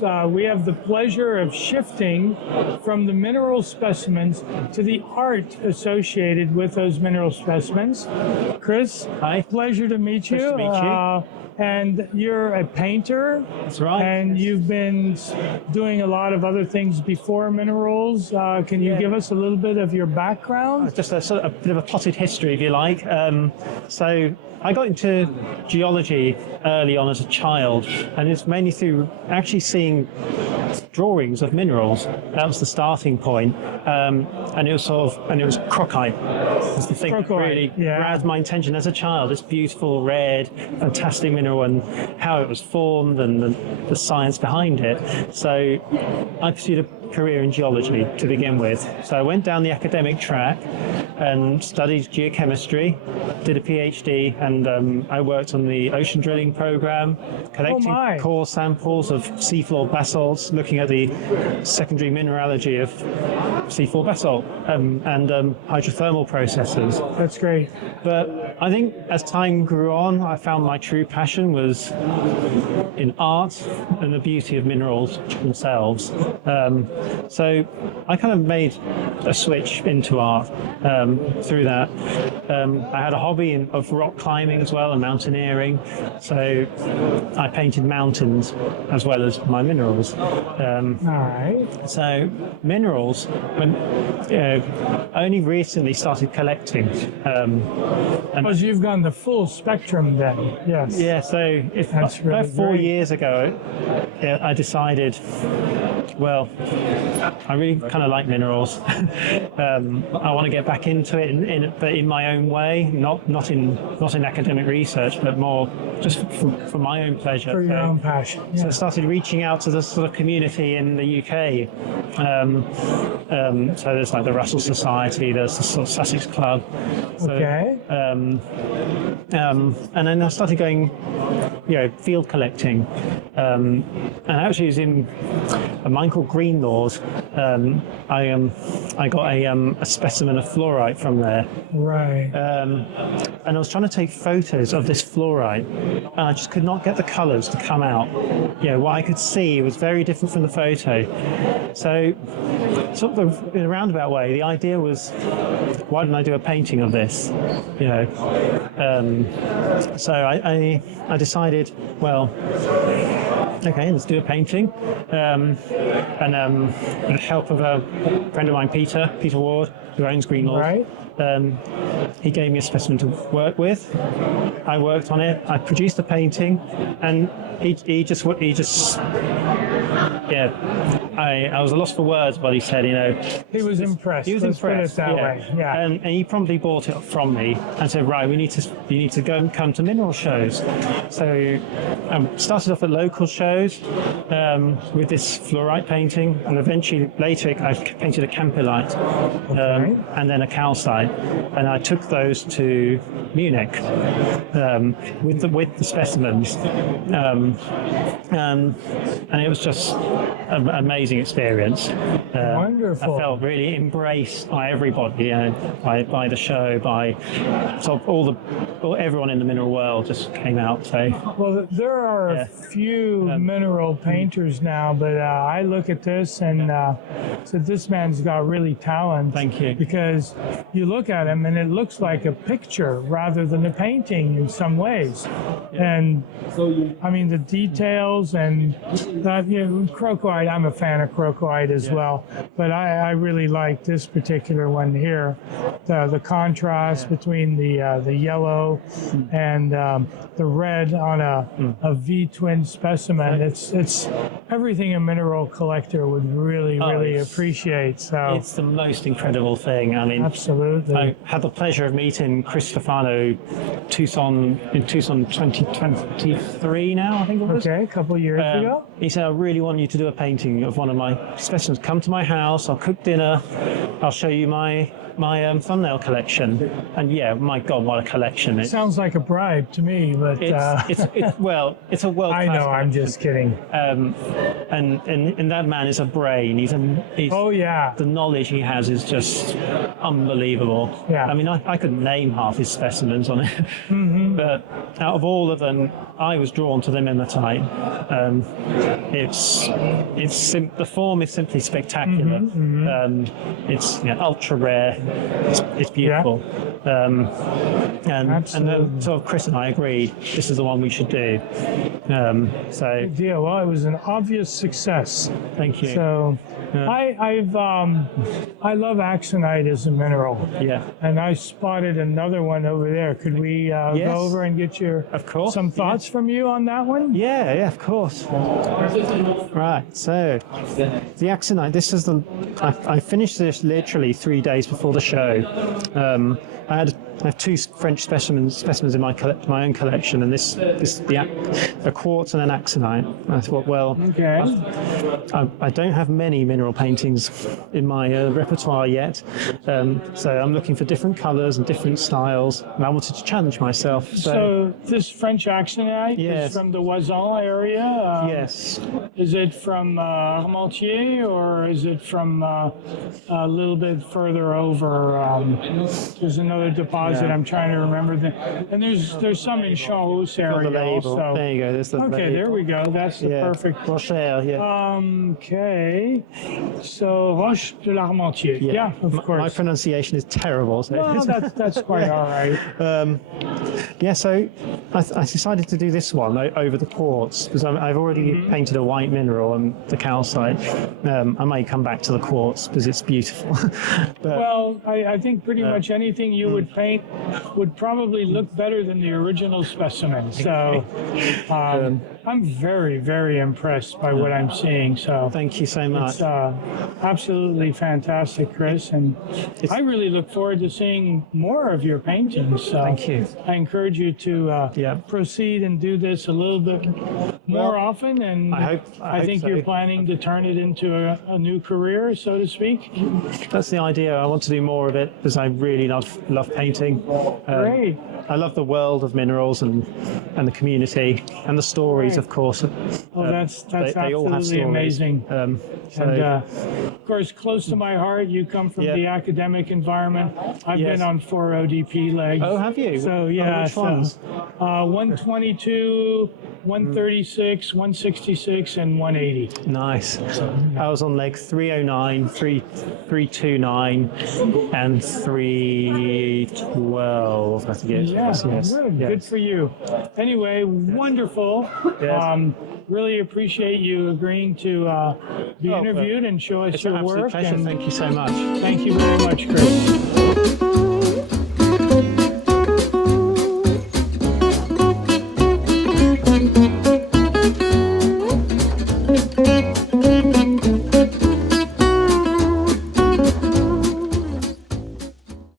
course, we have the pleasure of shifting from the mineral specimens to the art associated with those mineral specimens. Chris, hi. Pleasure to meet you. Nice to meet you. And you're a painter. That's right. And you've been doing a lot of other things before minerals. Can you give us a little bit of your background? Just a bit of a potted history, if you like. So I got into geology early on as a child, and it's mainly through actually seeing drawings of minerals. That was the starting point, and it was crocite. It's the thing that really grabbed my attention as a child. This beautiful, red, fantastic mineral, and how it was formed, and the science behind it. So I pursued a career in geology to begin with. So I went down the academic track and studied geochemistry, did a PhD, and I worked on the ocean drilling program, collecting core samples of seafloor basalts, looking at the secondary mineralogy of seafloor basalt and hydrothermal processes. That's great. But I think as time grew on, I found my true passion was in art and the beauty of minerals themselves. So I kind of made a switch into art through that. I had a hobby of rock climbing as well and mountaineering, so I painted mountains as well as my minerals. So minerals, when only recently started collecting. Because you've gone the full spectrum then, yes. Yeah, so about 4 years ago, I decided, well, I really kind of like minerals. I want to get back into it, but in my own way, not in academic research, but more just for my own pleasure. For your own passion. Yeah. So I started reaching out to the sort of community in the UK. So there's like the Russell Society, there's the sort of Sussex Club. So, and then I started going, field collecting. And actually, it was in a mine called Greenlaws. I got a specimen of fluorite from there. Right. And I was trying to take photos of this fluorite, and I just could not get the colours to come out. What I could see was very different from the photo. So, sort of in a roundabout way, the idea was, why didn't I do a painting of this? So I decided, well, okay, let's do a painting. And with the help of a friend of mine, Peter Ward, who owns Greenlaws. Right. He gave me a specimen to work with. I worked on it. I produced a painting, and he just I was a loss for words, but he said, he was impressed. He was impressed that way. Yeah. And he promptly bought it from me and said, right, you need to go and come to mineral shows. So started off at local shows with this fluorite painting, and eventually later I painted a campylite and then a calcite, and I took those to Munich with the specimens, and it was just an amazing experience. Wonderful. I felt really embraced by everybody, by the show, by sort of everyone in the mineral world just came out. So, well, there are a few mineral painters now, but I look at this and so this man's got really talent. Thank you. Because you look at him and it looks like a picture rather than a painting in some ways. And I mean the details and crocoite. I'm a fan of crocoite as well, but I really like this particular one here. The contrast between the yellow and the red on a V-twin specimen. It's everything a mineral collector would really appreciate. So it's the most incredible thing. I mean, absolutely. I had the pleasure of meeting Chris in Tucson 2023 now, I think it was. Okay, a couple of years ago. He said, I really want you to do a painting of one of my specimens. Come to my house, I'll cook dinner, I'll show you my my thumbnail collection, and yeah, my God, what a collection! Sounds like a bribe to me, but it's a world. I know. I'm just kidding. And that man is a brain. He's oh yeah. The knowledge he has is just unbelievable. Yeah. I mean, I couldn't name half his specimens on it, but out of all of them, I was drawn to the mimetite. The form is simply spectacular. It's ultra rare. It's beautiful. And then sort of Chris and I agreed this is the one we should do. So yeah, well, it was an obvious success. Thank you. So I love axonite as a mineral. Yeah. And I spotted another one over there. Could we Yes. go over and get some thoughts from you on that one? Yeah, of course. Right, so the axonite. This is I finished this literally 3 days before the show. I have two French specimens in my own collection, and a quartz and an axonite. I thought, well, okay. I don't have many mineral paintings in my repertoire yet, so I'm looking for different colours and different styles, and I wanted to challenge myself. So this French axonite is from the Oisan area? Yes. Is it from Armentières, or is it from a little bit further over? There's another deposit. I'm trying to remember and there's some in Champs area the label. also. There you go. There's the label. There we go. That's the perfect. Rocher, Okay. So Roche de l'Armentière. Yeah, of course. My pronunciation is terrible. So well, that's quite all right. So I decided to do this one over the quartz because I've already painted a white mineral and the calcite. I may come back to the quartz because it's beautiful. Well, I think pretty much anything you would paint would probably look better than the original specimen. So I'm very, very impressed by what I'm seeing. So thank you so much. It's absolutely fantastic, Chris, and I really look forward to seeing more of your paintings. So thank you. I encourage you to proceed and do this a little bit more often, and I think you're planning to turn it into a new career, so to speak. That's the idea. I want to do more of it because I really love painting. Great. I love the world of minerals and the community and the stories, of course. That's they all have absolutely stories. amazing. And of course, close to my heart, you come from the academic environment. I've been on 4 ODP legs. Oh, have you? So which ones? 122, 136, 166, and 180. Nice. I was on leg 309, 329, and 312. I think it is. Yes. Good for you. Anyway, wonderful. Yes. Really appreciate you agreeing to be interviewed and show us your work. Pleasure. And thank you so much. thank you very much, Chris.